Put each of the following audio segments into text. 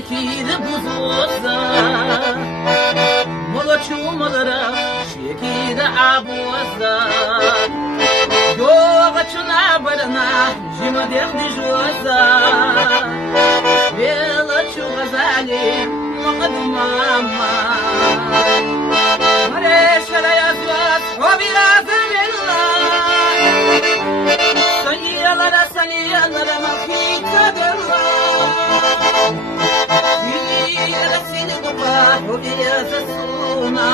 Şekil buzulsa Молочумалара şekil abuza Yoğaçına barına Jima derdi juza Bela çuğazali Maqadumama Mareşara yazvaz Hobilazım ellah Saniyalara mahitadarlar Seni duqa hubiya zasuna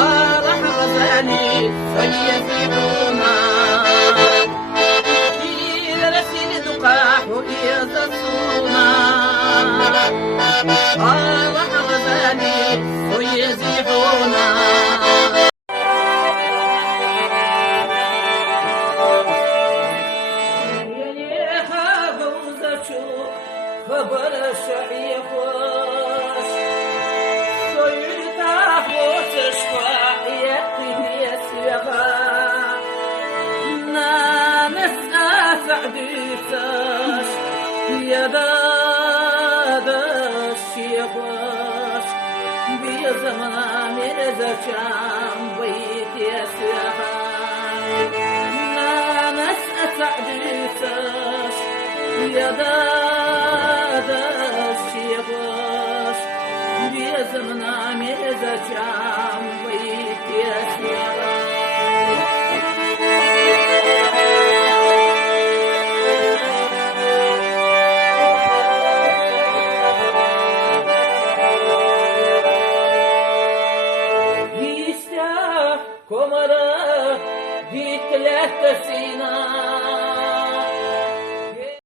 Arah gazali sayyaziduna Seni duqa hubiya zasuna Arah gazali sayaziduna خبر شعي خوش صير تحوش شفاعي يسيغا نانس أسعديتش يا بابش يخوش بيزمنا من زجام بيت يسيغا نانس أسعديتش يا Şiğoş bir zamana mezacam vayt yasira Vista komara vitlet sina